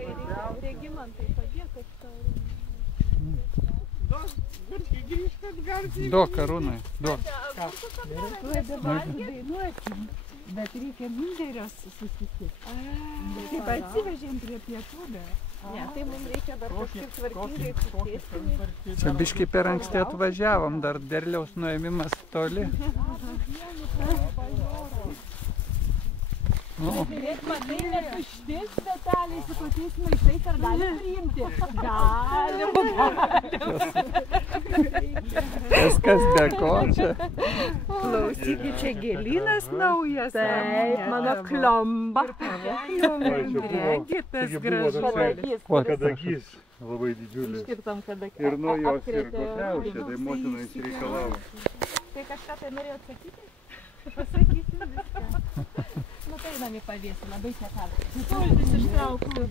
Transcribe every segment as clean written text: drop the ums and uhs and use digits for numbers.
Regimantai padėk, kad tau. Duok, Arūnai, duok. Bet reikia minderio susitikti. Taip atsivežėm prie pietų, bet. Ne, tai mums reikia dar kažkaip tvarkingai sukėsti. Čia biškai per anksti atvažiavom, dar derliaus nuėmimas toli. Matai, netuštis detaliai su kokiais maišais ar gali priimti? Galim. Kas be ko čia? Klausykit, čia gėlynas naujas. Taip, mano klomba. Regitas gražus. Kadagys labai didžiulis. Iškirtam kadagį. Ir nuo jos ir kotriausia, tai motina įsireikalavo. Tai kažką tai norėjau atsakyti? Pasakysim viską. Nu tai einam į pavėsį, labai čia kartą. Sultis ištraukau.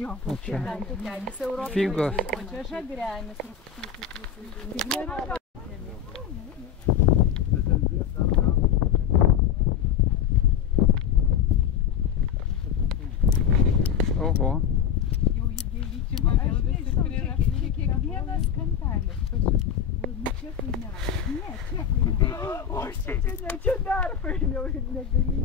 Jo, Čia Pukenis Europos. figos. O čia žagrenis. Oho. jau į gėlyčių vėl visi prirašyti. Čia kiekvienas kampelis. Nu čia tai ne. Ne, čia tai ne. O čia dar painiau ir negali.